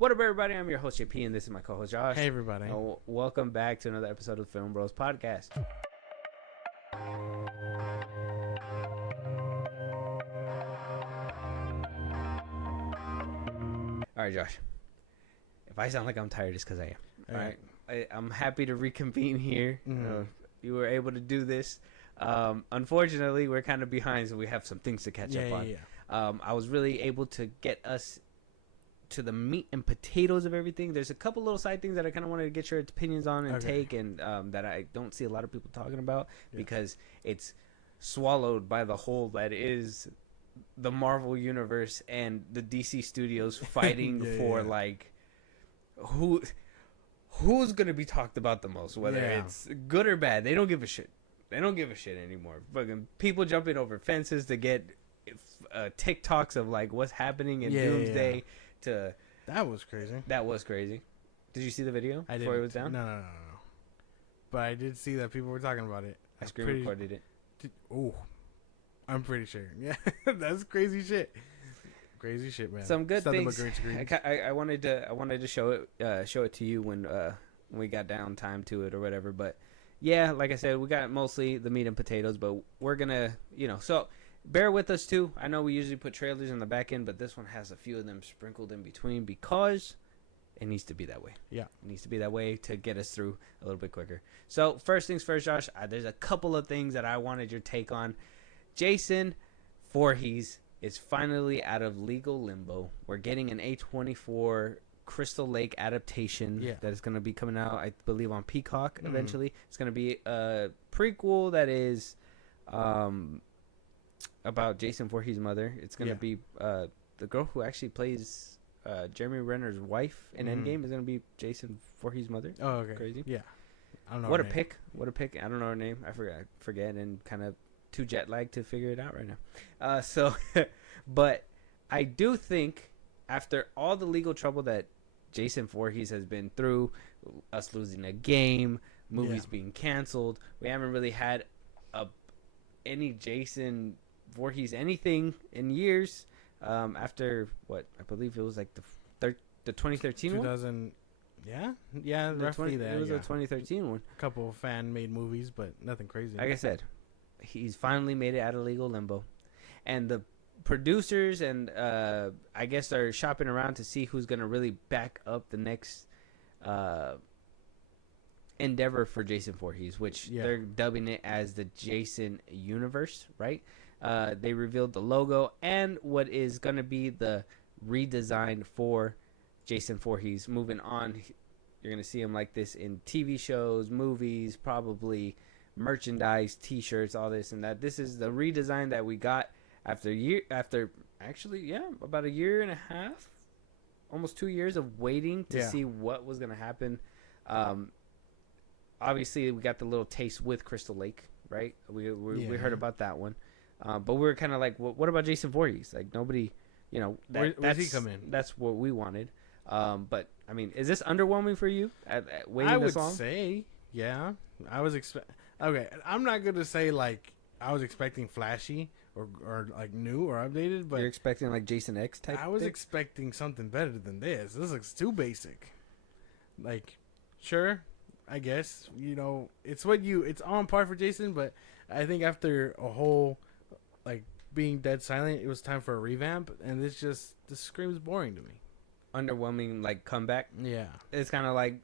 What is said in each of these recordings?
What up, everybody? I'm your host, JP, and this is my co-host, Josh. Hey, everybody. Welcome back to another episode of FilmBros podcast. All right, Josh. If I sound like I'm tired, it's because I am. All right. I'm happy to reconvene here. Mm-hmm. You were able to do this. Unfortunately, we're kind of behind, so we have some things to catch up on. Yeah. I was really able to get us to the meat and potatoes of everything. There's a couple little side things that I kind of wanted to get your opinions on and take, and that I don't see a lot of people talking about because it's swallowed by the whole that is the Marvel universe and the DC studios fighting for like who's gonna be talked about the most, whether it's good or bad. They don't give a shit. They don't give a shit anymore. Fucking people jumping over fences to get TikToks of like what's happening in Doomsday. That was crazy. That was crazy. Did you see the video before it was down? No. But I did see that people were talking about it. I screen recorded it. I'm pretty sure. Yeah, that's crazy shit. Crazy shit, man. Some good things. I wanted to show it to you when we got down time to it or whatever. But yeah, like I said, we got mostly the meat and potatoes, but we're gonna, so. Bear with us too. I know we usually put trailers in the back end, but this one has a few of them sprinkled in between because it needs to be that way. Yeah. It needs to be that way to get us through a little bit quicker. So first things first, Josh, there's a couple of things that I wanted your take on. Jason Voorhees is finally out of legal limbo. We're getting an A24 Crystal Lake adaptation that is going to be coming out, I believe, on Peacock eventually. It's going to be a prequel that is... about Jason Voorhees' mother. It's going to be the girl who actually plays Jeremy Renner's wife in Endgame is going to be Jason Voorhees' mother. Oh, okay. Crazy. Yeah. I don't know. What a pick. What a pick. I don't know her name. I forget and kind of too jet lagged to figure it out right now. But I do think after all the legal trouble that Jason Voorhees has been through, us losing a game, movies being canceled, we haven't really had any Jason Voorhees anything in years after what I believe it was like the 2013 one. Roughly that. It was a 2013 one. A couple of fan made movies, but nothing crazy. Like I said, he's finally made it out of legal limbo, and the producers and I guess are shopping around to see who's gonna really back up the next endeavor for Jason Voorhees, which they're dubbing it as the Jason Universe, right? They revealed the logo and what is going to be the redesign for Jason Voorhees. Moving on, you're going to see him like this in TV shows, movies, probably merchandise, T-shirts, all this and that. This is the redesign that we got after about a year and a half, almost 2 years of waiting to see what was going to happen. Obviously, we got the little taste with Crystal Lake, right? We heard about that one. But we were kind of like, well, what about Jason Voorhees? Like, nobody, where's he come in? That's what we wanted. But, I mean, is this underwhelming for you at waiting this long? I would say, yeah. I was okay, I'm not going to say, like, I was expecting flashy or like, new or updated, but... You're expecting, like, Jason X type I was expecting something better than this. This looks too basic. Like, sure, I guess, it's on par for Jason, but I think after a whole... like being dead silent, it was time for a revamp, and this screams boring to me. Underwhelming, like comeback. Yeah, it's kind of like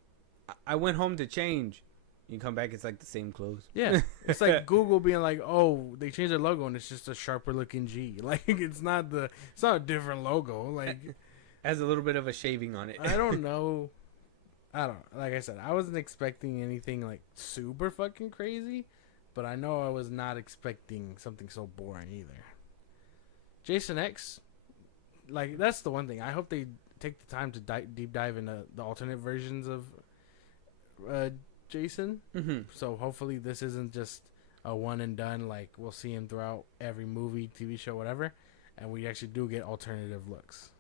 I went home to change. You come back, it's like the same clothes. Yeah, it's like Google being like, "Oh, they changed their logo, and it's just a sharper looking G." Like it's not a different logo. Like has a little bit of a shaving on it. I don't know. Like I said, I wasn't expecting anything like super fucking crazy. But I know I was not expecting something so boring either. Jason X, like, that's the one thing. I hope they take the time to deep dive into the alternate versions of Jason. Mm-hmm. So hopefully this isn't just a one and done. Like, we'll see him throughout every movie, TV show, whatever. And we actually do get alternative looks.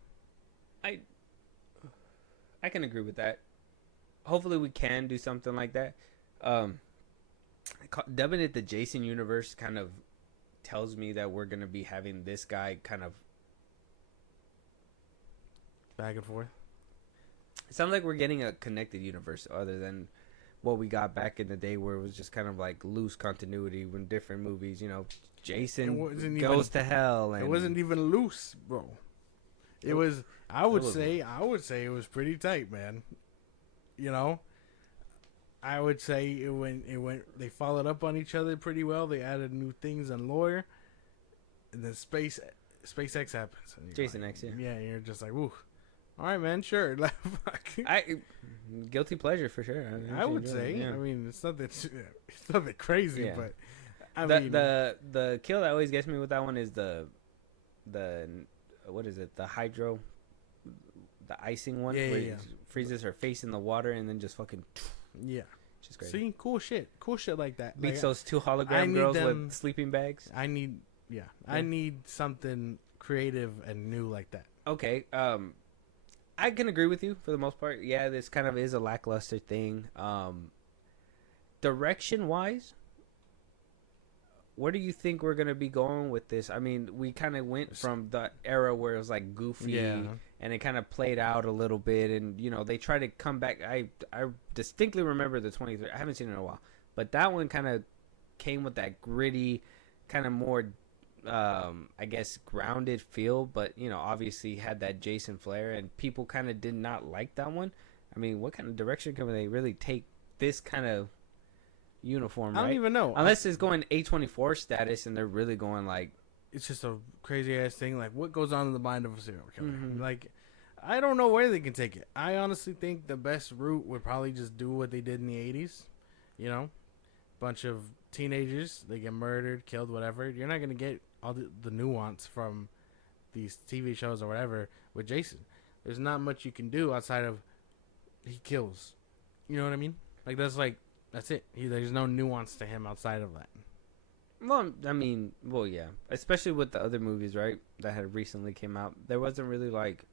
I can agree with that. Hopefully we can do something like that. Dubbing it the Jason Universe kind of tells me that we're going to be having this guy kind of back and forth. It sounds like we're getting a connected universe other than what we got back in the day, where it was just kind of like loose continuity when different movies. You know, Jason goes to hell, and it wasn't even loose, bro. It was. I would say it was pretty tight, man. You know, I would say it went. They followed up on each other pretty well. They added new things and lore, and then SpaceX happens. Jason like, X, yeah. Yeah, you're just like, ooh, all right, man, sure. Guilty pleasure for sure. I would say. Yeah. I mean, it's nothing crazy, Yeah. but the kill that always gets me with that one is the what is it? The hydro, the icing one, where it freezes her face in the water and then just fucking. Yeah. Just crazy. See, cool shit like that. Beats like, those two hologram girls with sleeping bags. I need something creative and new like that. Okay, I can agree with you for the most part. Yeah, this kind of is a lackluster thing. Direction wise, where do you think we're gonna be going with this? I mean, we kind of went from the era where it was like goofy, and it kind of played out a little bit, and you know they tried to come back. I distinctly remember the 23. I haven't seen it in a while, but that one kind of came with that gritty, kind of more, I guess, grounded feel. But you know, obviously had that Jason flair, and people kind of did not like that one. I mean, what kind of direction can they really take this kind of uniform? Right? I don't even know, unless it's going A24 status, and they're really going like. It's just a crazy ass thing. Like, what goes on in the mind of a serial killer? Mm-hmm. Like, I don't know where they can take it. I honestly think the best route would probably just do what they did in the 80s. You know, bunch of teenagers, they get murdered, killed, whatever. You're not gonna get all the nuance from these TV shows or whatever with Jason. There's not much you can do outside of he kills. You know what I mean? Like that's it. There's no nuance to him outside of that. Well, I mean, yeah. Especially with the other movies, right, that had recently came out. There wasn't really, like...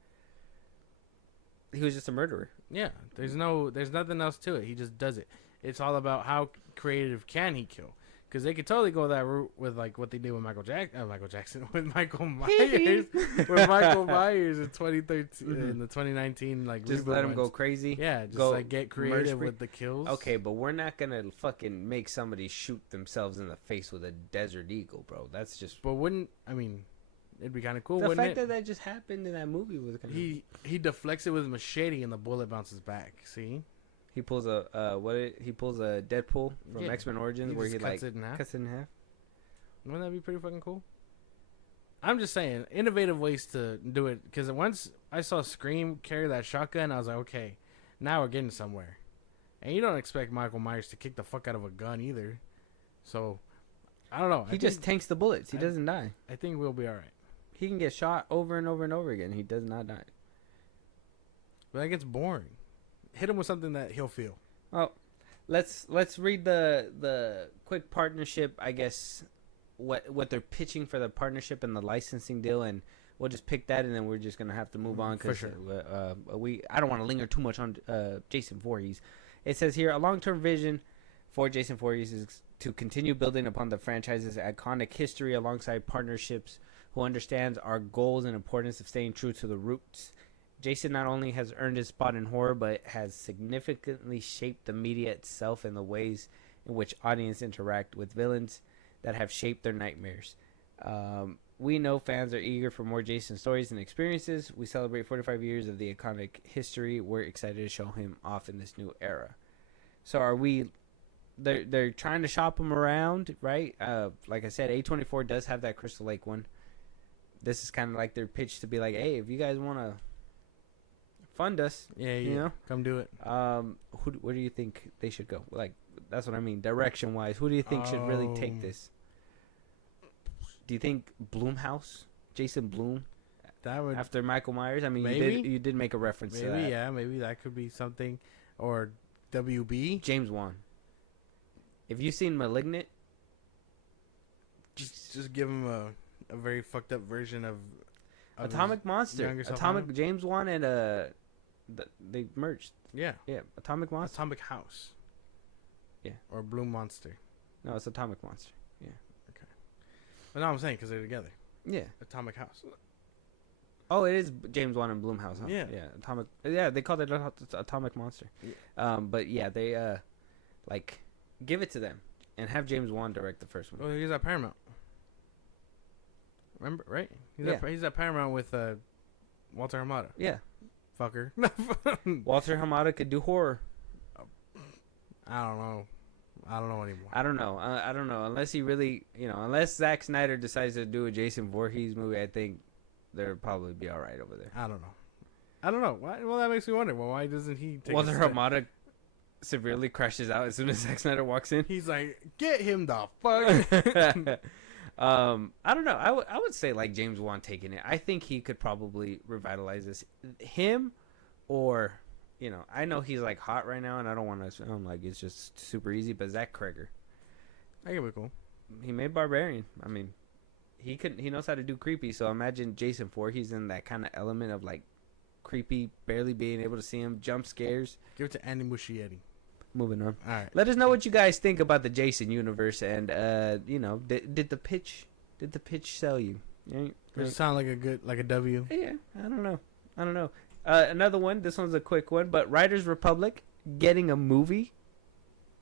He was just a murderer. Yeah. There's nothing else to it. He just does it. It's all about how creative can he kill. Because they could totally go that route with, like, what they did with Michael Jackson, with Michael Myers. With Michael Myers in 2013, in the 2019, like, just let him go crazy. Yeah, just, like, get creative with the kills. Okay, but we're not going to fucking make somebody shoot themselves in the face with a Desert Eagle, bro. That's just... But it'd be kind of cool, wouldn't it? The fact that just happened in that movie was kind of... He deflects it with a machete and the bullet bounces back, see? He pulls a Deadpool from X-Men Origins where he like cuts it in half. Wouldn't that be pretty fucking cool? I'm just saying, innovative ways to do it. Because once I saw Scream carry that shotgun, I was like, okay, now we're getting somewhere. And you don't expect Michael Myers to kick the fuck out of a gun either. So, I don't know. He just tanks the bullets. He doesn't die. I think we'll be all right. He can get shot over and over and over again. He does not die. But that gets boring. Hit him with something that he'll feel. Oh, let's read the quick partnership. I guess what they're pitching for the partnership and the licensing deal, and we'll just pick that, and then we're just gonna have to move on because I don't want to linger too much on Jason Voorhees. It says here a long-term vision for Jason Voorhees is to continue building upon the franchise's iconic history alongside partnerships who understands our goals and importance of staying true to the roots. Jason not only has earned his spot in horror, but has significantly shaped the media itself and the ways in which audience interact with villains that have shaped their nightmares. We know fans are eager for more Jason stories and experiences. We celebrate 45 years of the iconic history. We're excited to show him off in this new era. So are we... They're trying to shop him around, right? Like I said, A24 does have that Crystal Lake one. This is kind of like their pitch to be like, hey, if you guys want to fund us, you know, come do it. Where do you think they should go? Like, that's what I mean, direction wise. Who do you think should really take this? Do you think Blumhouse, Jason Blum, that would after Michael Myers? I mean, maybe you did make a reference to that. Yeah, maybe that could be something. Or WB James Wan. If you've seen Malignant, just give him a very fucked up version of Atomic Monster, Atomic James Wan, and they merged. Yeah, Atomic Monster, Atomic House. Yeah, or Blue Monster. No, it's Atomic Monster. Yeah. Okay. But no, I'm saying because they're together. Yeah. Atomic House. Oh, it is James Wan and Blumhouse, huh? Yeah. Yeah, Atomic. Yeah, they called it Atomic Monster. Yeah. But yeah, they like give it to them and have James Wan direct the first one. Well, he's at Paramount. Remember, right? He's at Paramount with Walter Hamada. Yeah, Fucker. Walter Hamada could do horror. I don't know. I don't know anymore. I don't know. I don't know. Unless he really, unless Zack Snyder decides to do a Jason Voorhees movie, I think they'll probably be all right over there. I don't know. Why? Well, that makes me wonder. Well, why doesn't he take Walter Hamada severely crashes out as soon as Zack Snyder walks in. He's like, get him the fuck. I don't know. I would say like James Wan taking it. I think he could probably revitalize this. Him or, I know he's like hot right now, and I don't want to sound like it's just super easy, but Zach Kreger. That could be cool. He made Barbarian. I mean, he knows how to do creepy. So imagine Jason Voorhees in that kind of element of like creepy, barely being able to see him, jump scares. Give it to Andy Muschietti. Moving on. All right. Let us know what you guys think about the Jason universe, and did the pitch sell you? Does it sound like a W? Yeah, I don't know. Another one. This one's a quick one, but Riders Republic getting a movie.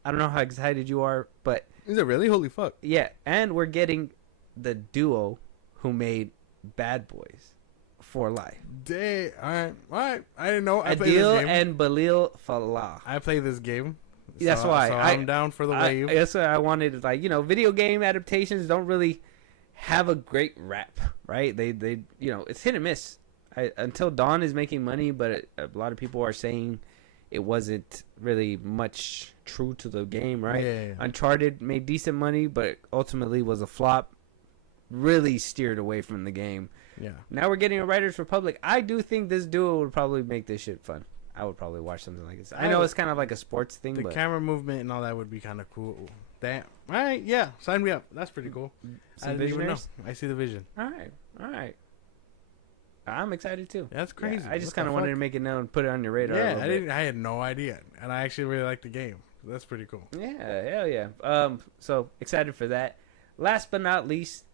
I don't know how excited you are, but Is it really? Holy fuck! yeah, and we're getting the duo who made Bad Boys for life. All right. I didn't know. I played Adil this game. and Balil Falah. I play this game. That's why I'm down for the wave. That's why I wanted video game adaptations don't really have a great rap, right? They it's hit and miss. Until Dawn is making money, but a lot of people are saying it wasn't really much true to the game, right? Yeah. Uncharted made decent money, but ultimately was a flop. Really steered away from the game. Yeah. Now we're getting a Riders Republic. I do think this duo would probably make this shit fun. I would probably watch something like this. I know it's kind of like a sports thing, The but camera movement and all that would be kind of cool. Damn. All right. Yeah. Sign me up. That's pretty cool. Some I didn't even know. visionaries? I see the vision. All right. I'm excited too. That's crazy. Yeah, I just kind of wanted to make it known, put it on your radar. Yeah, I had no idea, and I actually really like the game. That's pretty cool. Yeah, hell yeah. So excited for that. Last but not least,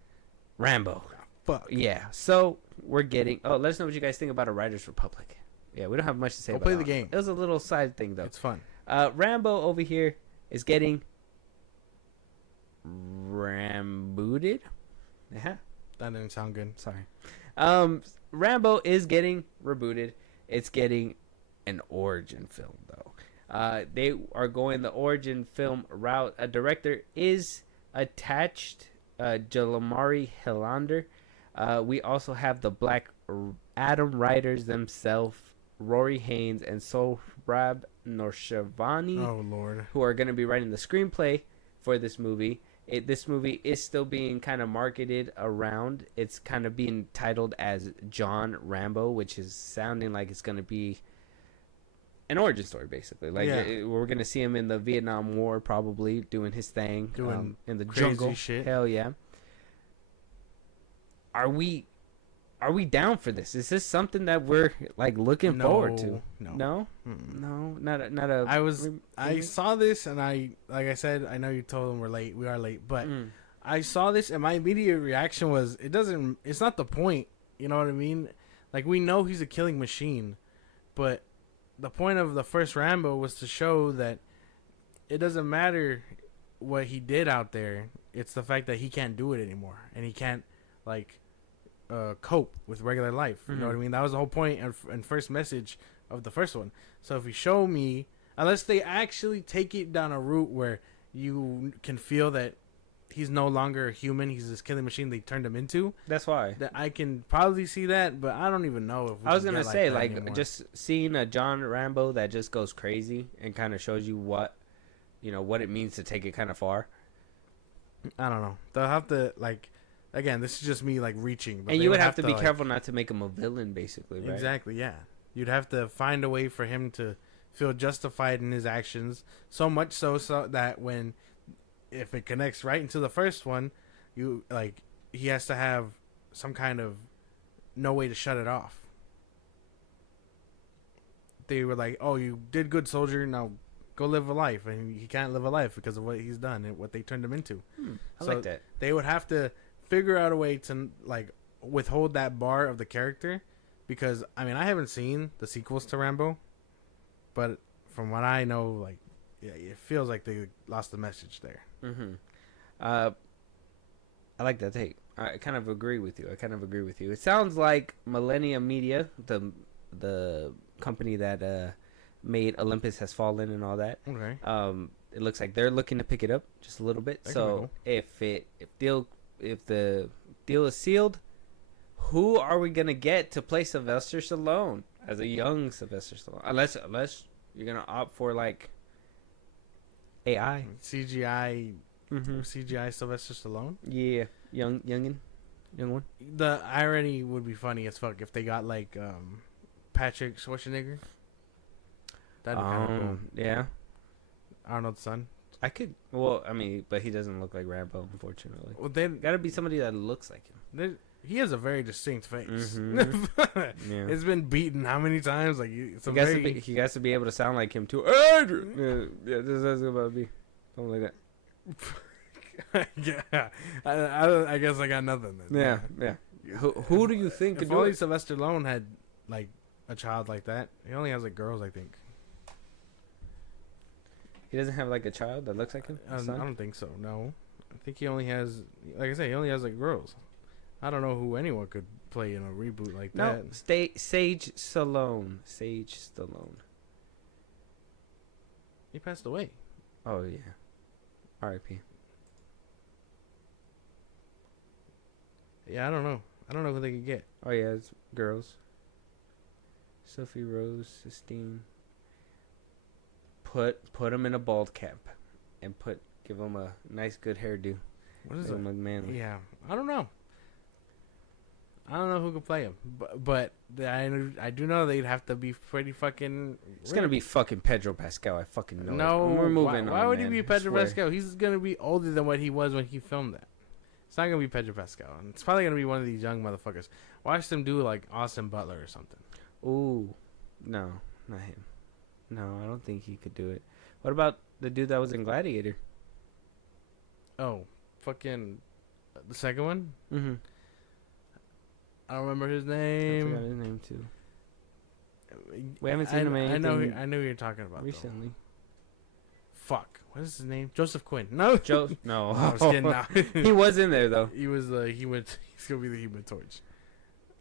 Rambo. Fuck. Yeah. So we're getting. Oh, let us know what you guys think about a Riders Republic. Yeah, we don't have much to say. Go about play that the one. game. It was a little side thing though. It's fun. Rambo over here is getting rambooted. Yeah. That didn't sound good. Sorry. Rambo is getting rebooted. It's getting an origin film though. They are going the origin film route. A director is attached, Jalamari Hilander. We also have the Black Adam writers themselves, Rory Haynes and Sohrab Norshavani, Oh Lord. who are going to be writing the screenplay for this movie. This movie is still being kind of marketed around. It's kind of being titled as John Rambo, which is sounding like it's going to be an origin story, basically. Like we're going to see him in the Vietnam War, probably doing his thing, Doing in the crazy jungle. shit. Hell yeah. Are we down for this? Is this something that we're like looking forward to? No. No, not a. I saw this and like I said, I know you told them we are late, but I saw this and my immediate reaction was it's not the point, you know what I mean? Like we know he's a killing machine, but the point of the first Rambo was to show that it doesn't matter what he did out there, it's the fact that he can't do it anymore and he can't like cope with regular life. You know what I mean? That was the whole point and first message of the first one. So if you show me, unless they actually take it down a route where you can feel that he's no longer a human, he's this killing machine they turned him into. That's why. That I can probably see that, but I don't even know if I was gonna say like just seeing a John Rambo that just goes crazy and kind of shows you what it means to take it kind of far. I don't know. They'll have to like. Again, this is just me like reaching. But and you would have to be careful not to make him a villain, basically, right? Exactly, yeah. You'd have to find a way for him to feel justified in his actions. So much so that if it connects right into the first one, he has to have some kind of no way to shut it off. They were like, "Oh, you did good, soldier. Now go live a life," and he can't live a life because of what he's done and what they turned him into. I like that. They would have to figure out a way to like withhold that bar of the character because I mean I haven't seen the sequels to Rambo, but from what I know, like yeah, it feels like they lost the message there. Mm-hmm. I like that take. I kind of agree with you. It sounds like Millennium Media, the company that made Olympus Has Fallen and all that. Okay. It looks like they're looking to pick it up just a little bit. That So could be cool. if the deal is sealed, who are we gonna get to play Sylvester Stallone as a young Sylvester Stallone? Unless you're gonna opt for like AI. CGI. Mm-hmm. CGI Sylvester Stallone. Yeah, young one. The irony would be funny as fuck if they got like Patrick Schwarzenegger. That'd be kind of cool. Yeah. Arnold's son. I could. Well, I mean, but he doesn't look like Rambo, unfortunately. Well, they Gotta be somebody that looks like him. he has a very distinct face. Mhm. Yeah. It's been beaten how many times? Like He has to be able to sound like him too. Adrian. Yeah, that's about to be something like that. yeah, I guess I got nothing. Then. Yeah. Who do you think could If do only it? Sylvester Stallone had like a child like that. He only has like girls, I think. He doesn't have like a child that looks like him. I don't think so. No, I think he only has, like I say, he only has like girls. I don't know who anyone could play in a reboot like No, that. Sage Stallone. Sage Stallone. He passed away. Oh yeah. R.I.P. Yeah, I don't know. I don't know who they could get. Oh yeah, it's girls. Sophie Rose, Sistine. Put him in a bald cap, and give him a nice good hairdo. What is Give it? him look manly. Yeah, I don't know. I don't know who could play him, but I do know they'd have to be pretty fucking. It's gonna be fucking Pedro Pascal. I fucking know. No, it. We're moving on. Why would he man. be I Pedro swear. Pascal? He's gonna be older than what he was when he filmed that. It's not gonna be Pedro Pascal. It's probably gonna be one of these young motherfuckers. Watch them do like Austin Butler or something. Ooh, no, not him. No, I don't think he could do it. What about the dude that was in Gladiator? Oh, fucking the second one. Mm-hmm. I don't remember his I name. forgot his name too. We haven't seen him in I know. anything I knew who you're talking about recently. Though. Fuck. What is his name? Joseph Quinn. No. Joe? No, I was kidding. Now. he was in there though. He was. He went. He's gonna be the Human Torch.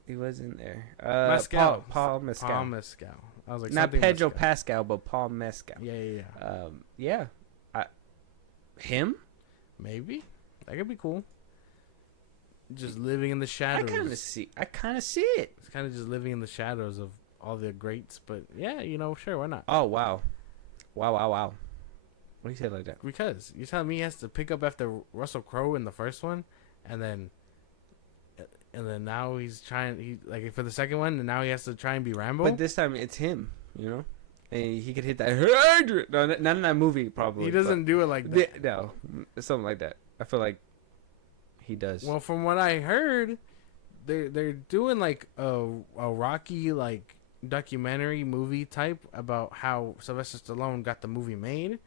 He was in there. Mescal. Paul Mescal. Paul Mescal. I was like, Not something Pedro Mescal. Pascal, but Paul Mescal. Yeah. Yeah. Him? Maybe that could be cool. Just living in the I shadows. kind of see it. It's kind of just living in the shadows of all the greats. But yeah, sure, why not? Oh wow. Wow. What do you say like that? Because you're telling me he has to pick up after Russell Crowe in the first one, and then now he's trying. He like for the second one, and now he has to try and be Rambo. But this time it's him. And he could hit that. No, not in that movie. Probably he doesn't do it like that. No, something like that. I feel like he does. Well, from what I heard, they're doing like a Rocky like documentary movie type about how Sylvester Stallone got the movie made.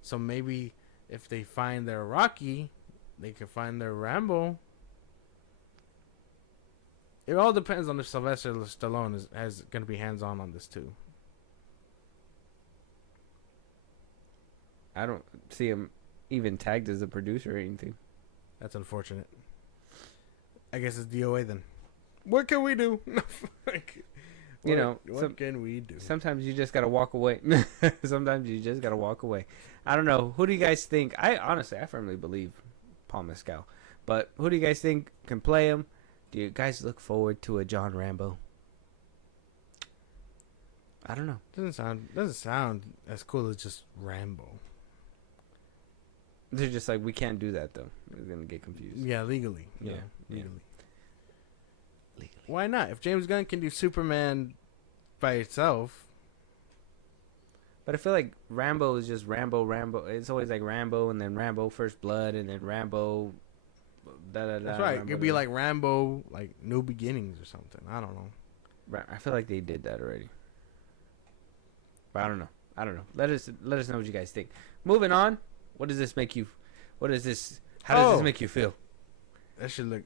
So maybe if they find their Rocky, they could find their Rambo. It all depends on if Sylvester Stallone is going to be hands-on this too. I don't see him even tagged as a producer or anything. That's unfortunate. I guess it's DOA then. What can we do? What can we do? Sometimes you just gotta walk away. I don't know. Who do you guys think? I firmly believe Paul Mescal. But who do you guys think can play him? Do you guys look forward to a John Rambo? I don't know. Doesn't sound as cool as just Rambo. They're just like, we can't do that though. We're gonna get confused. Yeah, legally. Yeah, legally. Why not? If James Gunn can do Superman by itself. But I feel like Rambo is just Rambo. It's always like Rambo and then Rambo First Blood and then Rambo. That's right. It could be like Rambo, like New Beginnings or something. I don't know. I feel like they did that already. But I don't know. Let us know what you guys think. Moving on. How does this make you feel? That should look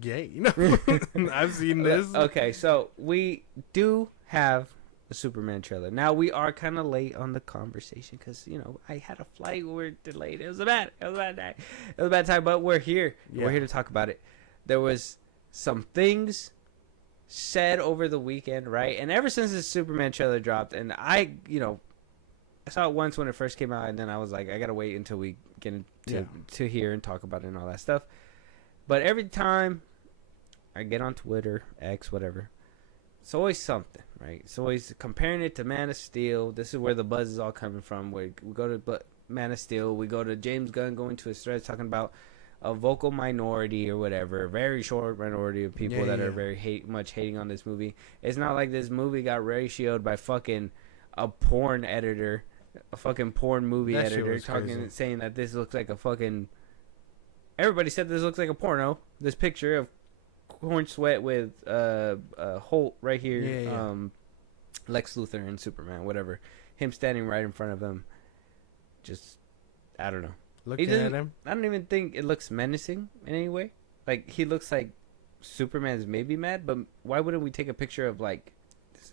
gay. You know, I've seen this. Okay, so we do have a Superman trailer. Now we are kind of late on the conversation because I had a flight. We were delayed. It was a bad day. It was a bad time, but we're here. Yeah. We're here to talk about it. There was some things said over the weekend, right? And ever since the Superman trailer dropped, and I saw it once when it first came out, and then I was like, I gotta wait until we get into to hear and talk about it and all that stuff. But every time I get on Twitter, X, whatever, it's always something, right? It's always comparing it to Man of Steel. This is where the buzz is all coming from. We go to Man of Steel. We go to James Gunn going to his threads talking about a vocal minority or whatever, a very short minority of people that are very much hating on this movie. It's not like this movie got ratioed by fucking a porn editor, a fucking porn movie editor saying that this looks like a fucking... Everybody said this looks like a porno. This picture of Corn Sweat with Holt right here, Lex Luthor and Superman, whatever. Him standing right in front of him. Just, I don't know. Looking at him, I don't even think it looks menacing in any way. Like, he looks like Superman's maybe mad, but why wouldn't we take a picture of, like,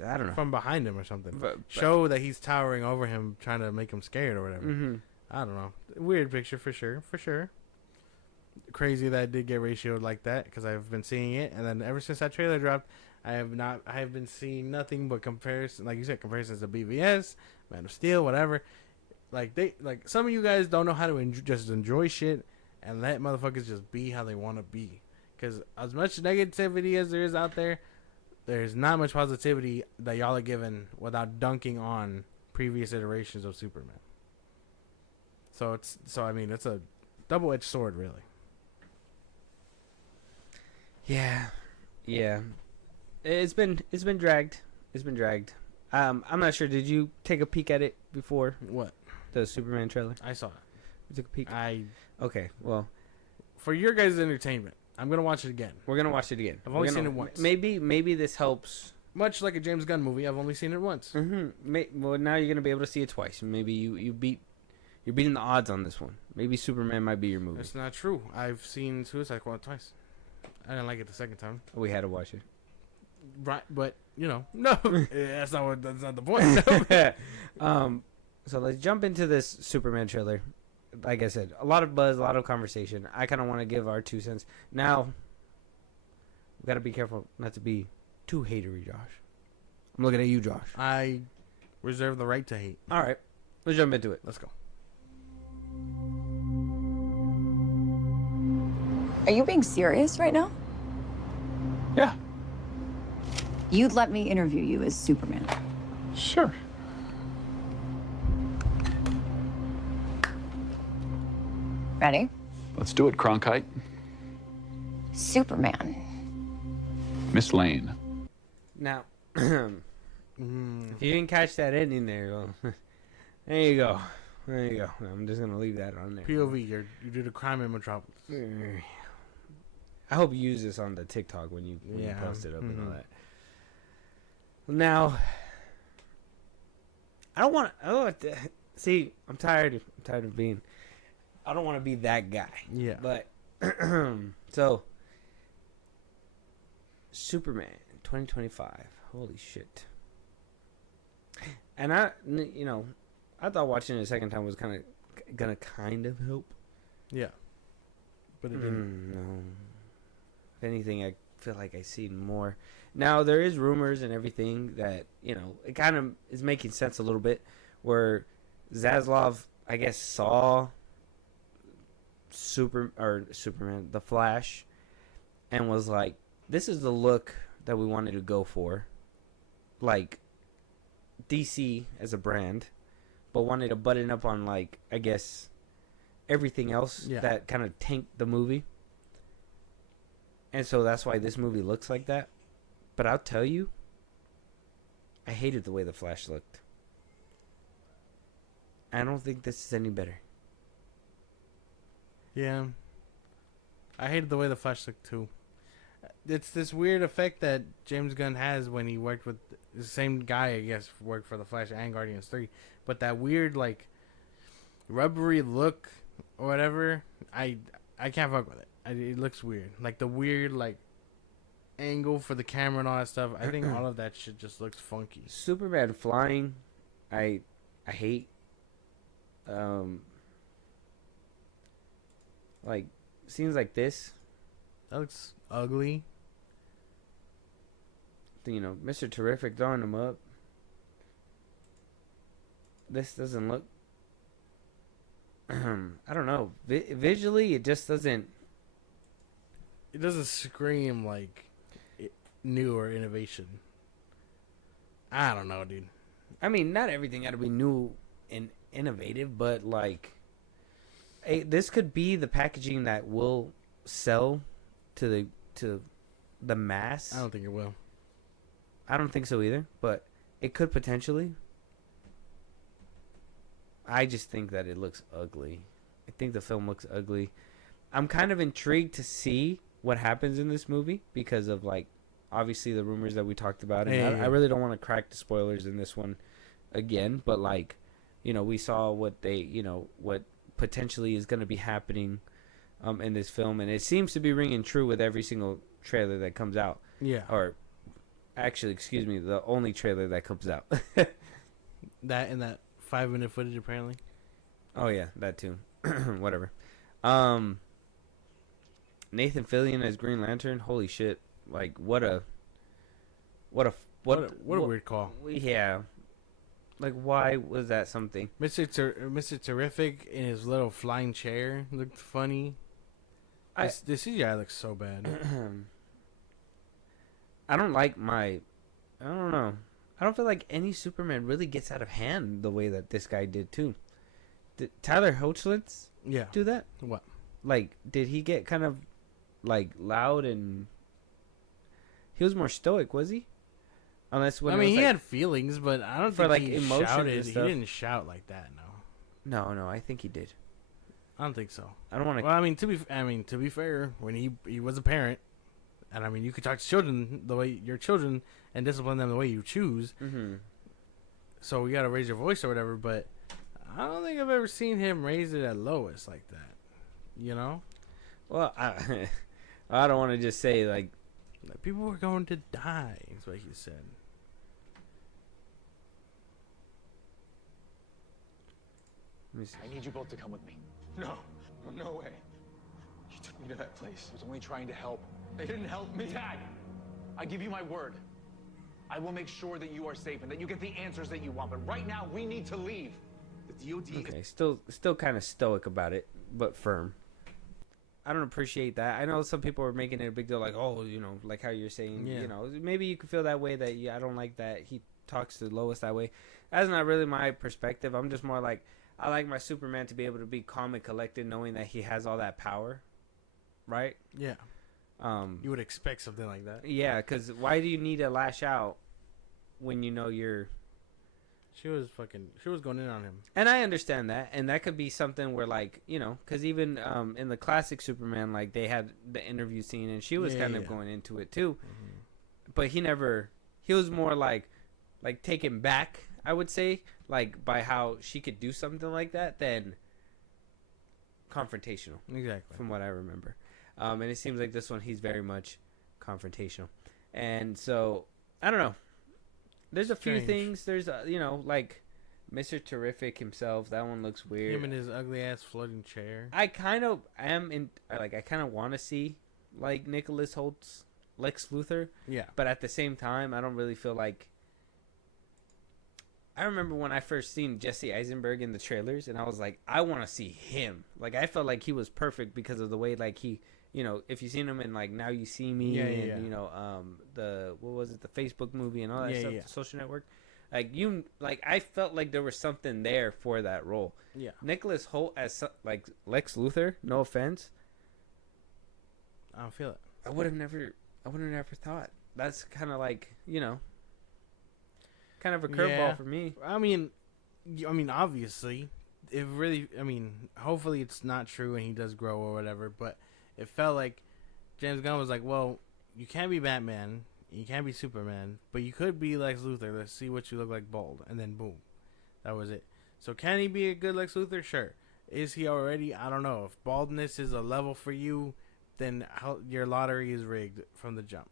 I don't know, from behind him or something? But show that he's towering over him, trying to make him scared or whatever. Mm-hmm. I don't know. Weird picture for sure. Crazy that it did get ratioed like that because I've been seeing it, and then ever since that trailer dropped, I have been seeing nothing but comparison, like you said, comparisons to BVS, Man of Steel, whatever. Like some of you guys don't know how to just enjoy shit and let motherfuckers just be how they want to be. Because as much negativity as there is out there, there's not much positivity that y'all are given without dunking on previous iterations of Superman. So it's a double-edged sword, really. Yeah. It's been dragged. I'm not sure. Did you take a peek at it before? What? The Superman trailer? I saw it. You took a peek? Okay, well, for your guys' entertainment, I'm going to watch it again. We're going to watch it again. I've only seen it once. Maybe this helps. Much like a James Gunn movie, I've only seen it once. Mm-hmm. Well, now you're going to be able to see it twice. Maybe you're beating the odds on this one. Maybe Superman might be your movie. That's not true. I've seen Suicide Squad twice. I didn't like it the second time. We had to watch it. Right, but, no. That's not the point. So let's jump into this Superman trailer. Like I said, a lot of buzz, a lot of conversation. I kind of want to give our 2 cents. Now, we got to be careful not to be too hatery, Josh. I'm looking at you, Josh. I reserve the right to hate. All right. Let's jump into it. Let's go. Are you being serious right now? Yeah, You'd let me interview you as Superman. sure. Ready? Let's do it, Cronkite. Superman. Miss Lane. Now, if you didn't catch that ending there, well, there you go. I'm just going to leave that on there. POV, you did a crime in Metropolis. I hope you use this on the TikTok when you post it up and all that. Now, I don't want to see. I'm tired of being. I don't want to be that guy. Yeah. But so, Superman 2025. Holy shit. And I thought watching it a second time was kind of help. Yeah. But it didn't. No. If anything, I feel like I see more. Now, there is rumors and everything that, it kind of is making sense a little bit, where Zaslav, I guess, saw Superman, The Flash, and was like, this is the look that we wanted to go for. Like, DC as a brand, but wanted to button up on, like, I guess, everything else that kind of tanked the movie. And so that's why this movie looks like that. But I'll tell you, I hated the way the Flash looked. I don't think this is any better. Yeah. I hated the way the Flash looked too. It's this weird effect that James Gunn has when he worked with the same guy, I guess, worked for the Flash and Guardians 3. But that weird, like, rubbery look or whatever, I can't fuck with it. It looks weird. Like the weird like angle for the camera and all that stuff. I think all of that shit just looks funky. Superman flying, I hate. Like scenes like this. That looks ugly. You know, Mr. Terrific throwing him up. This doesn't look. I don't know. Visually, it just doesn't. It doesn't scream like new or innovation. I don't know, dude. I mean, not everything got to be new and innovative, but like, this could be the packaging that will sell to the mass. I don't think it will. I don't think so either, but it could potentially. I just think that it looks ugly. I think the film looks ugly. I'm kind of intrigued to see what happens in this movie because of, like, obviously the rumors that we talked about. And I really don't want to crack the spoilers in this one again, but, like, you know, we saw what what potentially is going to be happening in this film, and it seems to be ringing true with every single trailer that comes out. Yeah. Or, actually, excuse me, the only trailer that comes out. That and that 5-minute footage, apparently. Oh yeah, that too. Whatever. Nathan Fillion as Green Lantern. Holy shit! Like what a weird call. Yeah. Like why was that something? Mr. Terrific in his little flying chair looked funny. This CGI looks so bad. I don't like I don't know. I don't feel like any Superman really gets out of hand the way that this guy did too. Did Tyler Hoechlin do that? What? Like, did he get kind of like loud and he was more stoic, was he? Unless when he had feelings, but I don't think he emotions shouted. and He stuff. didn't shout like that. No, I think he did. I don't think so. I don't want to. Well, to be fair, when he was a parent, and you could talk to children the way your children and discipline them the way you choose. Mm-hmm. So you got to raise your voice or whatever. But I don't think I've ever seen him raise it at lowest like that. You know? Well, I don't want to just say like people were going to die. Is what he said. I need you both to come with me. No, no way. You took me to that place. I was only trying to help. They didn't help me. Dad, I give you my word. I will make sure that you are safe and that you get the answers that you want. But right now, we need to leave. The DOD okay, still kind of stoic about it, but firm. I don't appreciate that. I know some people are making it a big deal, like, oh, you know, like how you're saying, you know, maybe you could feel that way that I don't like that he talks to Lois that way. That's not really my perspective. I'm just more like, I like my Superman to be able to be calm and collected, knowing that he has all that power, right? Yeah. You would expect something like that. Yeah, because why do you need to lash out when you know you're... She was going in on him. And I understand that. And that could be something where, like, you know, because even in the classic Superman, like, they had the interview scene and she was kind of going into it too. Mm-hmm. But he was more like taken back, I would say, like, by how she could do something like that than confrontational. Exactly. From what I remember. And it seems like this one, he's very much confrontational. And so, I don't know. There's a few things. There's, you know, like Mr. Terrific himself. That one looks weird. Him in his ugly ass floating chair. I kind of want to see, like, Nicholas Holt's Lex Luthor. Yeah. But at the same time, I don't really feel like... I remember when I first seen Jesse Eisenberg in the trailers, and I was like, I want to see him. Like, I felt like he was perfect because of the way, like, he... You know, if you seen him in, like, Now You See Me, and you know, the Facebook movie and all that stuff, the Social Network, I felt like there was something there for that role. Yeah. Nicholas Hoult as like Lex Luthor, no offense. I don't feel it. I would have never thought. That's kind of like, you know, kind of a curveball for me. I mean, obviously, hopefully it's not true and he does grow or whatever, but it felt like James Gunn was like, well, you can't be Batman, you can't be Superman, but you could be Lex Luthor. Let's see what you look like bald. And then boom. That was it. So can he be a good Lex Luthor? Sure. Is he already? I don't know. If baldness is a level for you, then your lottery is rigged from the jump.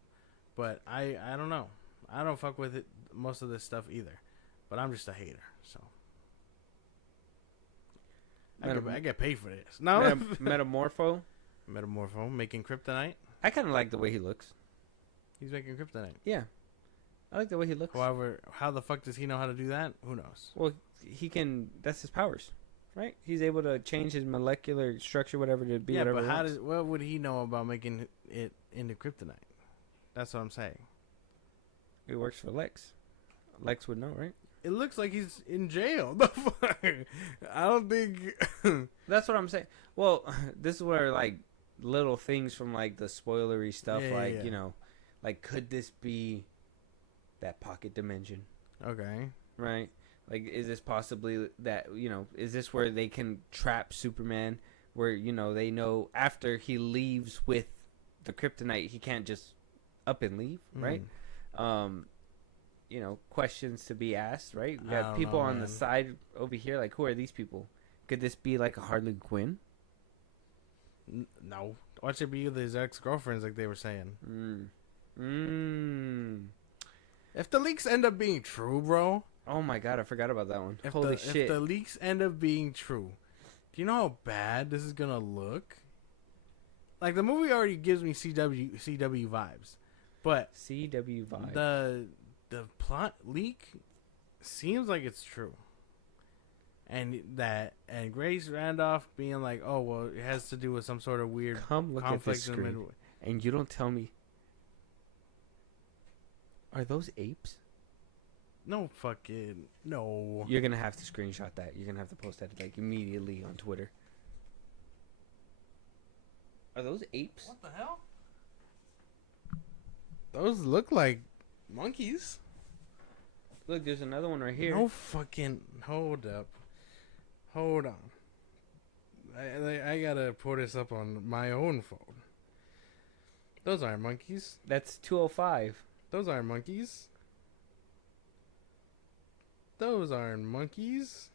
But I don't know. I don't fuck with it most of this stuff either. But I'm just a hater, so I get paid for this. No, Metamorpho. Metamorpho making kryptonite. I kind of like the way he looks. He's making kryptonite. Yeah, I like the way he looks. However, how the fuck does he know how to do that? Who knows? Well, he can. That's his powers, right? He's able to change his molecular structure, whatever, to be whatever. But he wants. what would he know about making it into kryptonite? That's what I'm saying. It works for Lex. Lex would know, right? It looks like he's in jail. The fuck? I don't think. That's what I'm saying. Well, this is where like little things from like the spoilery stuff, Yeah. you know, like could this be that pocket dimension, Okay. right? Like, is this possibly that, you know, is this where they can trap Superman, where, you know, they know after he leaves with the kryptonite, he can't just up and leave, right? You know, questions to be asked, right? We I got don't people know, on the man. side over here, like, who are these people? Could this be like a Harley Quinn? No. Watch it be with his ex-girlfriends, like they were saying. If the leaks end up being true, bro. Oh my god, I forgot about that one. If Holy shit. If the leaks end up being true, do you know how bad this is gonna look? Like, the movie already gives me CW vibes, but CW vibe. the plot leak seems like it's true. And Grace Randolph being like, oh well, it has to do with some sort of weird Come look at this conflict in the screen, middle. and you don't tell me. Are those apes? No fucking no. You're gonna have to screenshot that. You're gonna have to post that like immediately on Twitter. Are those apes? What the hell? Those look like monkeys. Look, there's another one right here. No fucking hold up. Hold on. I gotta pull this up on my own phone. Those aren't monkeys. That's 205. Those aren't monkeys. Those aren't monkeys.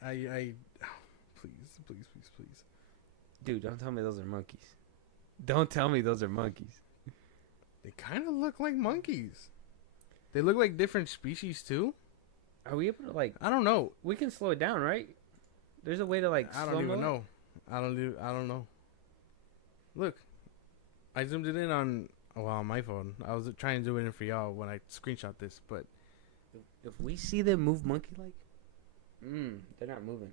Please. Dude, don't tell me those are monkeys. Don't tell me those are monkeys. They kind of look like monkeys. They look like different species too. Are we able to like? I don't know. We can slow it down, right? There's a way to like. I don't slow-mo even it? know. I don't know. Look, I zoomed it in on my phone. I was trying to do it in for y'all when I screenshot this, but If we see them move monkey like, they're not moving.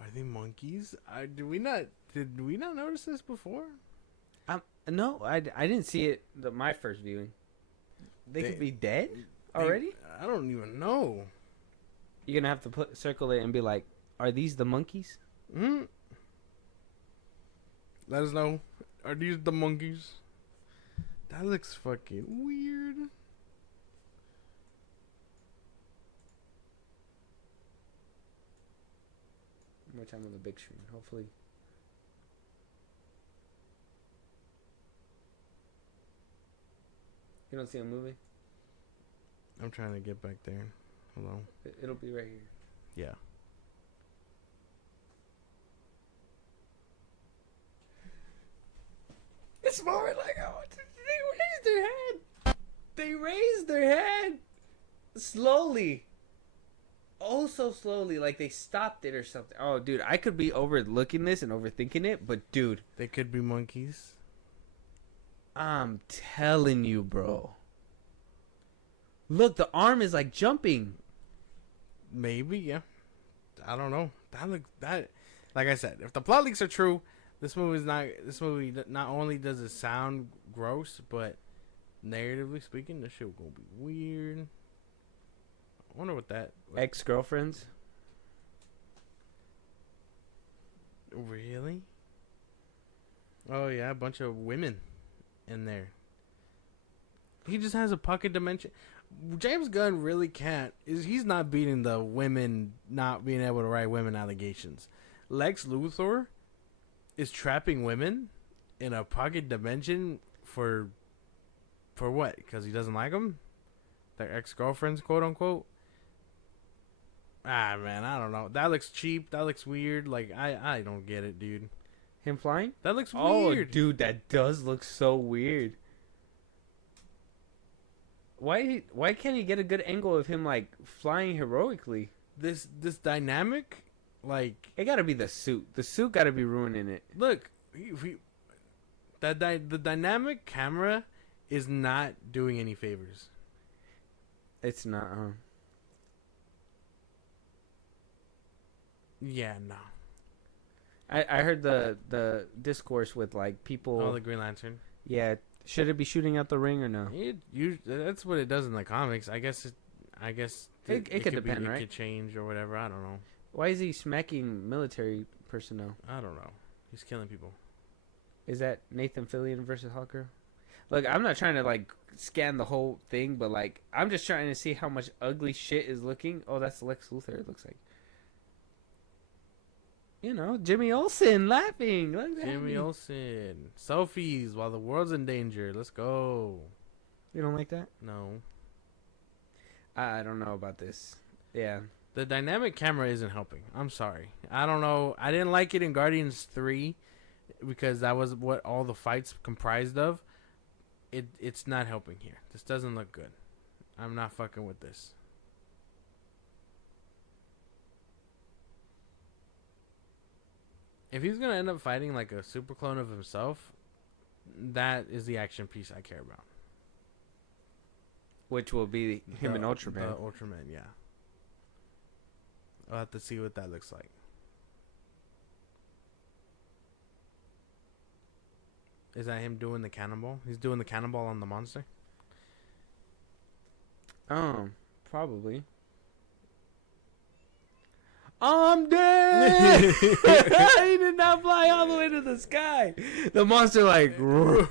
are they monkeys? Did we not notice this before? No, I didn't see it my first viewing. They could be dead already. I don't even know. You're gonna have to circle it and be like, are these the monkeys? Let us know. Are these the monkeys? That looks fucking weird. More time on the big screen, hopefully. You don't see them moving? I'm trying to get back there. Hold on. It'll be right here. Yeah. It's more like they raised their head. They raised their head slowly. Oh, so slowly, like they stopped it or something. Oh, dude, I could be overlooking this and overthinking it, but dude, They could be monkeys. I'm telling you, bro. Look, the arm is like jumping. Maybe, yeah. I don't know. Like I said, if the plot leaks are true, this movie not only does it sound gross, but narratively speaking, this shit gonna be weird. I wonder what Ex-girlfriends. really? Oh yeah, a bunch of women in there. He just has a pocket dimension. James Gunn really can't. He's not beating the women not being able to write women allegations. Lex Luthor is trapping women in a pocket dimension for what? Because he doesn't like them? Their ex-girlfriends, quote unquote. Ah man, I don't know. That looks cheap. That looks weird. Like I don't get it, dude. Him flying? That looks Oh, weird. dude, that does look so weird. Why can't he get a good angle of him like flying heroically? This dynamic, like, It gotta be the suit. The suit gotta be ruining it. look, the dynamic camera is not doing any favors. It's not. Yeah, no. I heard the discourse with like people. Oh, the Green Lantern. Yeah, should it be shooting out the ring or no? That's what it does in the comics. I guess It could depend, It right? could change or whatever. I don't know. Why is he smacking military personnel? I don't know. He's killing people. Is that Nathan Fillion versus Hawker? Look, I'm not trying to like scan the whole thing, but like I'm just trying to see how much ugly shit is looking. Oh, that's Lex Luthor. It looks like. You know, Jimmy Olsen laughing. Look at Jimmy me. Olsen. Selfies while the world's in danger. Let's go. You don't like that? No. I don't know about this. Yeah. The dynamic camera isn't helping. I'm sorry. I don't know. I didn't like it in Guardians 3 because that was what all the fights comprised of. It's not helping here. This doesn't look good. I'm not fucking with this. If he's going to end up fighting like a super clone of himself, that is the action piece I care about. Which will be him and Ultraman. The Ultraman, yeah. I'll have to see what that looks like. Is that him doing the cannonball? He's doing the cannonball on the monster? Probably. I'm dead! He did not fly all the way to the sky. The monster like... The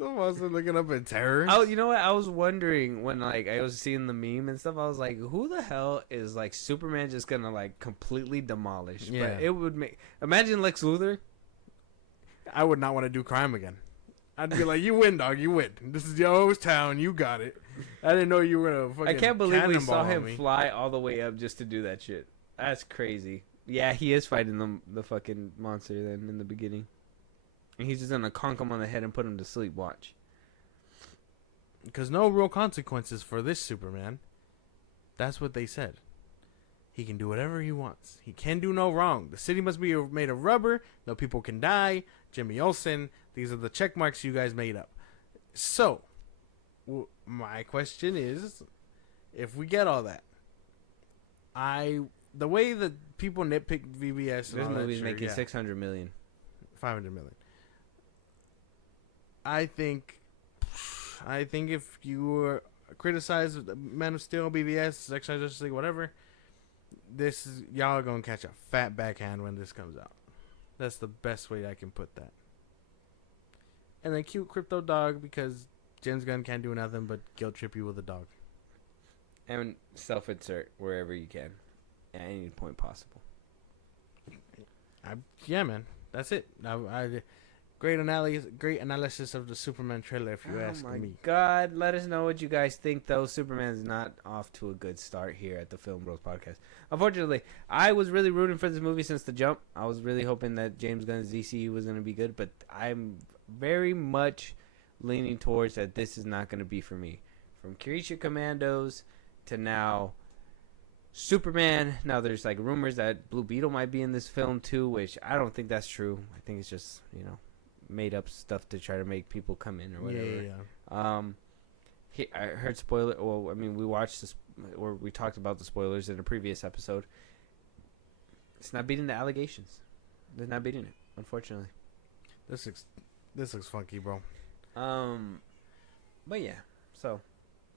monster looking up in terror. You know what? I was wondering when like I was seeing the meme and stuff. I was like, who the hell is like Superman just gonna like completely demolish? Yeah. But it would make... Imagine Lex Luthor. I would not want to do crime again. I'd be like, you win, dog. You win. This is your town. You got it. I didn't know you were going to fucking I can't believe we saw cannonball him on me. fly all the way up just to do that shit. That's crazy. Yeah, he is fighting the fucking monster then in the beginning. And he's just gonna conk him on the head and put him to sleep. Watch. Because no real consequences for this Superman. That's what they said. He can do whatever he wants. He can do no wrong. The city must be made of rubber. No people can die. Jimmy Olsen. These are the check marks you guys made up. So, my question is, if we get all that, the way that people nitpick VBS and This all that movie's shit, making yeah, 600 million. 500 million. I think if you criticize Man of Steel, BVS, Section Justice League, whatever, y'all are gonna catch a fat backhand when this comes out. That's the best way I can put that. And then cute crypto dog because James Gunn can't do nothing but guilt trip you with a dog. And self-insert wherever you can. At any point possible. Yeah, man, that's it. Great analysis of the Superman trailer, if you ask Oh my me. God, let us know what you guys think, though. Superman's not off to a good start here at the FilmBros podcast. Unfortunately, I was really rooting for this movie since the jump. I was really hoping that James Gunn's DCU was going to be good, but I'm very much leaning towards that this is not going to be for me. From Kirisha Commandos to now Superman. Now there's like rumors that Blue Beetle might be in this film too, which I don't think that's true. I think it's just, made up stuff to try to make people come in or whatever. Yeah. I heard spoiler. Well, I mean, we watched this, or we talked about the spoilers in a previous episode. It's not beating the allegations. They're not beating it, unfortunately. This looks funky, bro. But yeah. So,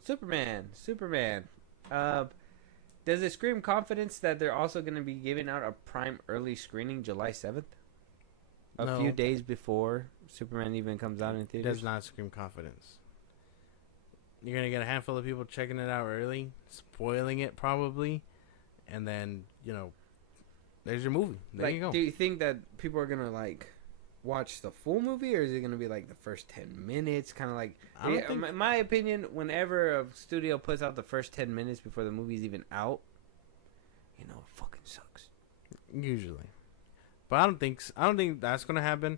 Superman. Does it scream confidence that they're also going to be giving out a prime early screening July 7th? A few days before Superman even comes out in It theaters? does not scream confidence. You're going to get a handful of people checking it out early, spoiling it probably, and then, there's your movie. There you go. Do you think that people are going to, watch the full movie, or is it going to be, the first 10 minutes? Kind of I don't think- in my opinion, whenever a studio puts out the first 10 minutes before the movie's even out, it fucking sucks. Usually. But I don't think that's gonna happen,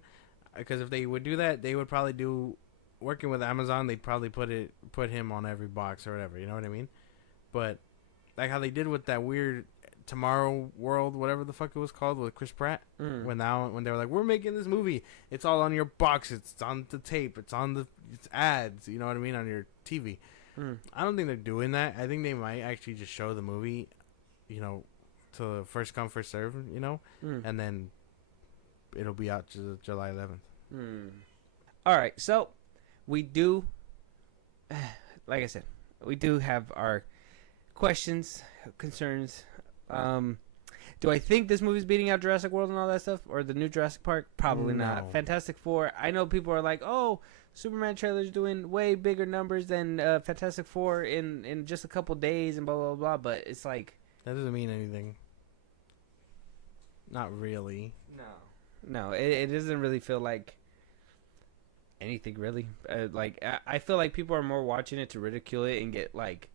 because if they would do that, they would probably do working with Amazon. They'd probably put him on every box or whatever. You know what I mean? But like how they did with that weird Tomorrow World, whatever the fuck it was called, with Chris Pratt. When they were like, we're making this movie, it's all on your box, it's on the tape, it's ads. You know what I mean, on your TV. I don't think they're doing that. I think they might actually just show the movie, you know, to first come first serve, you know, and then it'll be out July 11th. All right, so we do, like I said, we do have our questions, concerns. Do I think this movie's beating out Jurassic World and all that stuff, or the new Jurassic Park? Probably not. Fantastic Four. I know people are like, oh, Superman trailer's doing way bigger numbers than Fantastic Four in just a couple days and blah blah blah. But it's like that doesn't mean anything. Not really. No, it doesn't really feel like anything really. Like I feel like people are more watching it to ridicule it and get like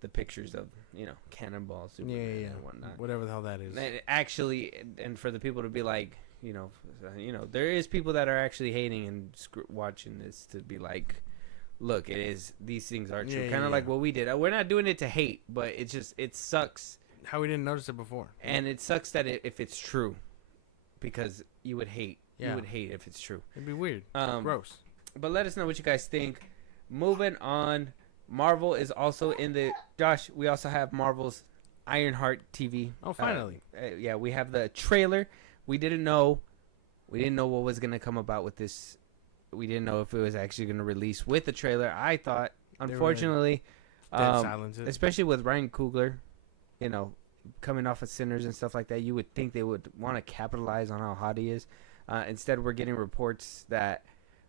the pictures of, you know, Cannonball Superman and whatnot, whatever the hell that is. And actually, and for the people to be like, you know, there is people that are actually hating and watching this to be like, look, these things are true. Kind of like what we did. We're not doing it to hate, but it sucks how we didn't notice it before, and it sucks that if it's true, because you would hate. You would hate if it's true. It'd be weird. Gross. But let us know what you guys think. Moving on. Marvel is also in the... Josh, we also have Marvel's Ironheart TV. Oh, finally. Yeah, we have the trailer. We didn't know what was going to come about with this. We didn't know if it was actually going to release with the trailer. I thought, unfortunately, especially with Ryan Coogler, you know, coming off of Sinners and stuff like that, you would think they would want to capitalize on how hot he is. Instead, we're getting reports that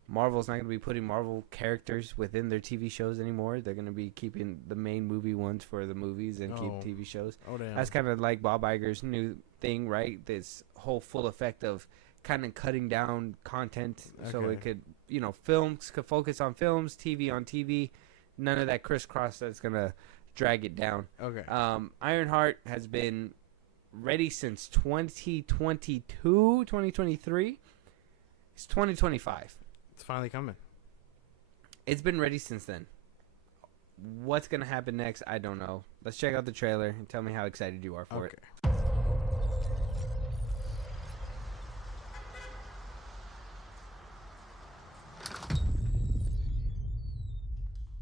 Marvel's not going to be putting Marvel characters within their TV shows anymore. They're going to be keeping the main movie ones for the movies and keep TV shows. Oh, damn. That's kind of like Bob Iger's new thing, right? This whole full effect of kind of cutting down content so it could, you know, films could focus on films, TV on TV. None of that crisscross that's going to drag it down. Okay. Ironheart has been ready since 2022, 2023. It's 2025. It's finally coming. It's been ready since then. What's going to happen next? I don't know. Let's check out the trailer and tell me how excited you are for it.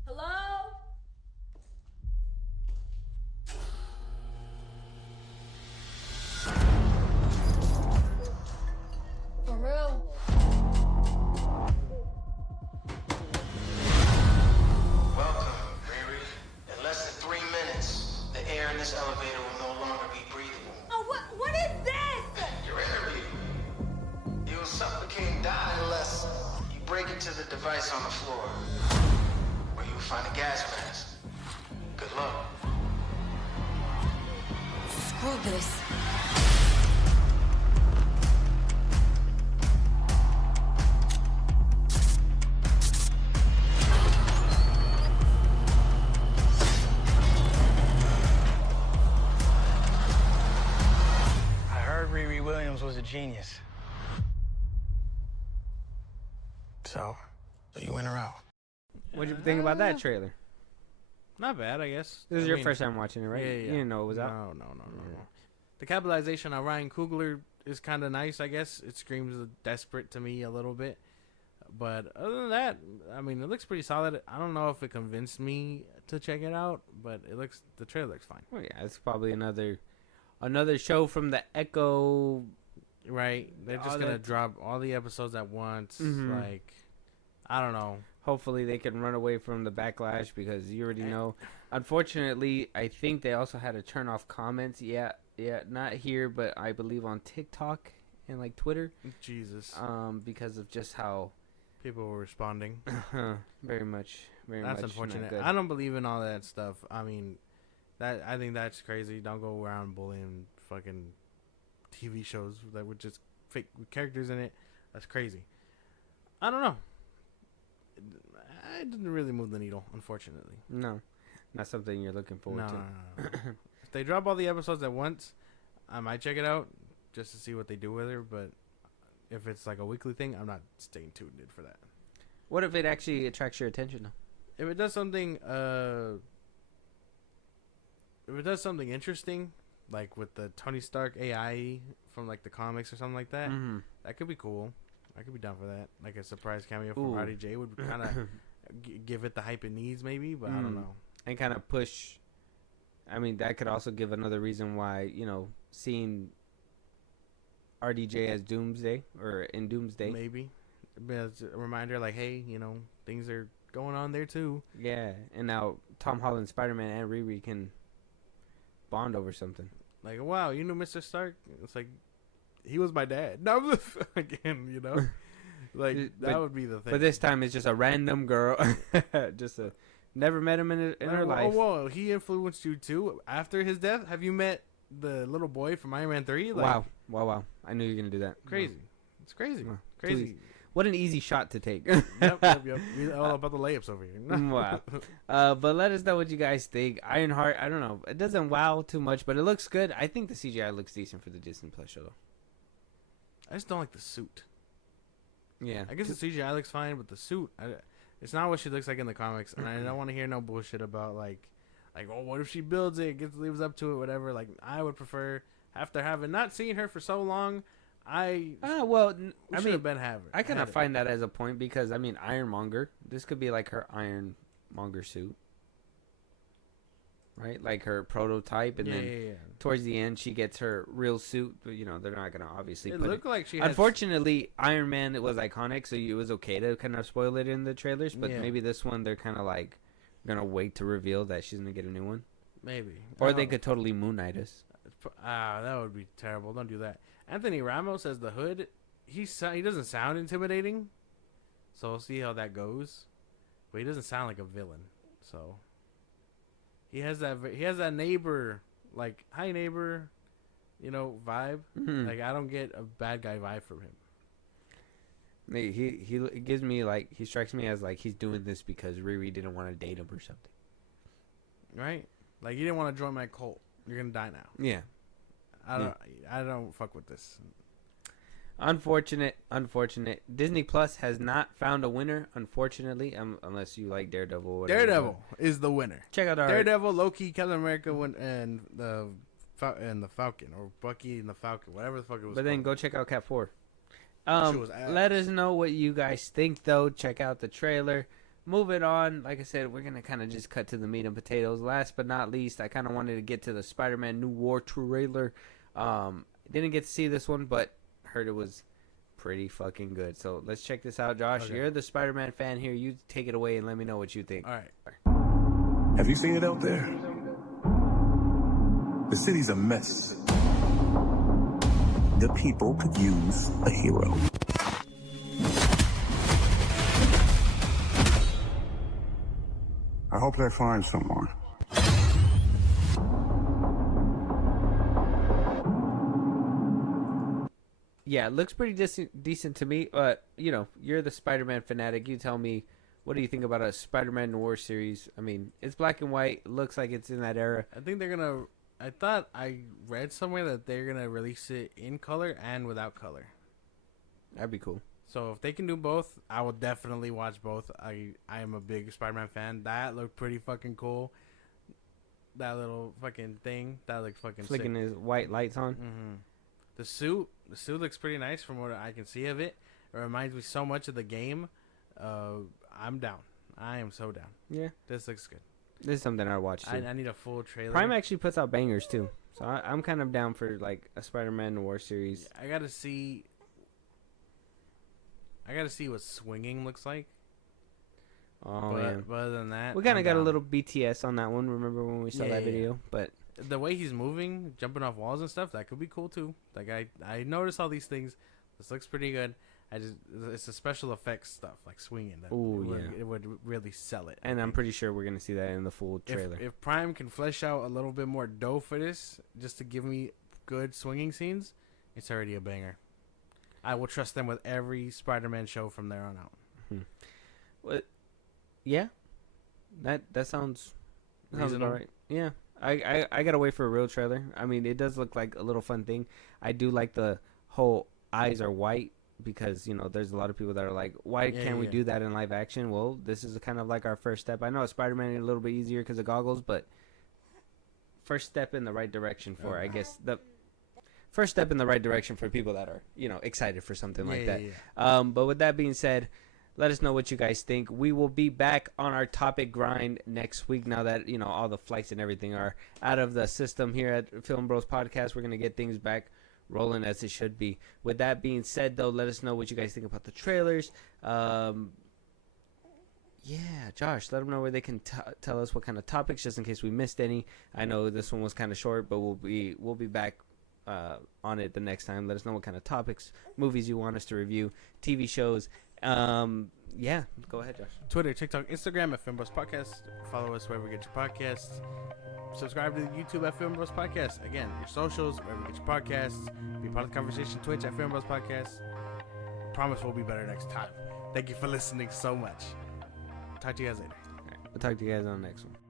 Hello? For real? Welcome, Riri. In less than 3 minutes, the air in this elevator will no longer be breathable. Oh, what is this? Your interview. You'll suffocate and die unless you break into the device on the floor, where you'll find a gas mask. Good luck. Screw this. I heard Riri Williams was a genius. So you in or out? What did you think about that trailer? Not bad, I guess. This is your first time watching it, right? Yeah. You didn't know it was out? No. The capitalization on Ryan Coogler is kind of nice, I guess. It screams desperate to me a little bit. But other than that, I mean, it looks pretty solid. I don't know if it convinced me to check it out, but the trailer looks fine. Well, yeah, it's probably another show from the Echo. Right. They're just going to drop all the episodes at once. Like, I don't know. Hopefully they can run away from the backlash, because you already know. Unfortunately, I think they also had to turn off comments. Yeah, not here, but I believe on TikTok and like Twitter. Jesus. Because of just how people were responding. Very much. That's unfortunate. I don't believe in all that stuff. I mean, I think that's crazy. Don't go around bullying fucking TV shows that would just fake characters in it. That's crazy. I don't know. It didn't really move the needle, unfortunately. No, not something you're looking forward to. No. If they drop all the episodes at once, I might check it out. just to see what they do with her. But if it's like a weekly thing, I'm not staying tuned in for that. What if it actually attracts your attention though? If it does something interesting, like with the Tony Stark AI from like the comics or something like that, that could be cool. I could be down for that. Like a surprise cameo from RDJ would kind of give it the hype it needs, maybe. But I don't know. And kind of push. I mean, that could also give another reason why, you know, seeing RDJ as Doomsday or in Doomsday. Maybe. As a reminder, like, hey, you know, things are going on there too. Yeah, and now Tom Holland, Spider-Man, and Riri can bond over something. Like, wow, you knew Mr. Stark? It's like, he was my dad. No, again, you know? Like, that would be the thing. But this time it's just a random girl. Never met him in her life. Oh, whoa, he influenced you too? After his death? Have you met the little boy from Iron Man 3? Like, Wow. I knew you were going to do that. Crazy. Wow. It's crazy. Wow. Crazy. Please. What an easy shot to take. Yep. We all about the layups over here. Wow. But let us know what you guys think. Ironheart, I don't know. It doesn't wow too much, but it looks good. I think the CGI looks decent for the Disney Plus show, though. I just don't like the suit. Yeah. I guess the CGI looks fine, but the suit, it's not what she looks like in the comics, and I don't want to hear no bullshit about like, oh, what if she builds it, lives up to it, whatever. Like, I would prefer, after having not seen her for so long, I mean, I kind of find that as a point because, I mean, Ironmonger, this could be like her Ironmonger suit. Right? Like her prototype, and then towards the end, she gets her real suit. But, you know, they're not going to obviously It put looked it. like she Unfortunately, Iron Man, it was iconic, so it was okay to kind of spoil it in the trailers. But maybe this one, they're kind of like going to wait to reveal that she's going to get a new one. Maybe. Or they could totally Moon Knight us. That would be terrible. Don't do that. Anthony Ramos as the Hood, he doesn't sound intimidating, so we'll see how that goes. But he doesn't sound like a villain, so he has that neighbor, like, hi neighbor, you know, vibe. Like, I don't get a bad guy vibe from him. He gives me like, he strikes me as like he's doing this because Riri didn't want to date him or something. Right? Like, you didn't want to join my cult. You're gonna die now. Yeah. I don't fuck with this. Unfortunate. Disney Plus has not found a winner, unfortunately, unless you like Daredevil. Or whatever. Daredevil is the winner. Check out our Daredevil, Loki, Captain America, and the Falcon, or Bucky and the Falcon, whatever the fuck it was. But then go check out Cat 4. Was ass. Let us know what you guys think, though. Check out the trailer. Moving on, like I said, we're gonna kind of just cut to the meat and potatoes. Last but not least, I kind of wanted to get to the Spider-Man New War trailer. Didn't get to see this one, but heard it was pretty fucking good. So let's check this out, Josh. Okay. You're the Spider-Man fan here. You take it away and let me know what you think. All right. Have you seen it out there? The city's a mess. The people could use a hero. I hope they find someone. Yeah, it looks pretty decent to me. But, you know, you're the Spider-Man fanatic. You tell me, what do you think about a Spider-Man Noir series? I mean, it's black and white. It looks like it's in that era. I think they're gonna. I thought I read somewhere that they're gonna release it in color and without color. That'd be cool. So if they can do both, I will definitely watch both. I am a big Spider-Man fan. That looked pretty fucking cool. That little fucking thing, that looked fucking Flicking sick. his white lights on. Mm-hmm. The suit looks pretty nice from what I can see of it. It reminds me so much of the game. I'm down. I am so down. Yeah, This looks good. this is something I watch too. I need a full trailer. Prime actually puts out bangers too, so I'm kind of down for like a Spider-Man Noir series. I gotta see what swinging looks like. Oh man! But other than that, We kind I'm of got a down. little BTS on that one. Remember when we saw that Yeah. video? But The way he's moving, jumping off walls and stuff, that could be cool too. Like I noticed all these things. This looks pretty good. It's the special effects stuff, like swinging. That it would really sell it. and I'm pretty sure we're gonna see that in the full trailer. If Prime can flesh out a little bit more dough for this, just to give me good swinging scenes, it's already a banger. I will trust them with every Spider-Man show from there on out. What? Yeah, that sounds about Reasonable. right. Yeah, I gotta wait for a real trailer. I mean, it does look like a little fun thing. I do like the whole eyes are white because there's a lot of people that are like, why can't we do that in live action? Well, this is kind of like our first step. I know Spider-Man is a little bit easier because of goggles, but first step in the right direction for I guess the first step in the right direction for people that are excited for something like that. But with that being said, let us know what you guys think. We will be back on our topic grind next week now that all the flights and everything are out of the system here at FilmBros Podcast. We're gonna get things back rolling as it should be. With that being said, though, let us know what you guys think about the trailers. Josh, let them know where they can tell us what kind of topics, just in case we missed any. I know this one was kind of short, but we'll be back on it the next time. Let us know what kind of topics, movies you want us to review, TV shows. Go ahead, Josh. Twitter, TikTok, Instagram at FilmBros Podcast. Follow us wherever you get your podcasts. Subscribe to the YouTube at FilmBros Podcast. Again, your socials, wherever you get your podcasts. Be part of the conversation, Twitch at FilmBros Podcast. Promise we'll be better next time. Thank you for listening so much. Talk to you guys later. All right, we'll talk to you guys on the next one.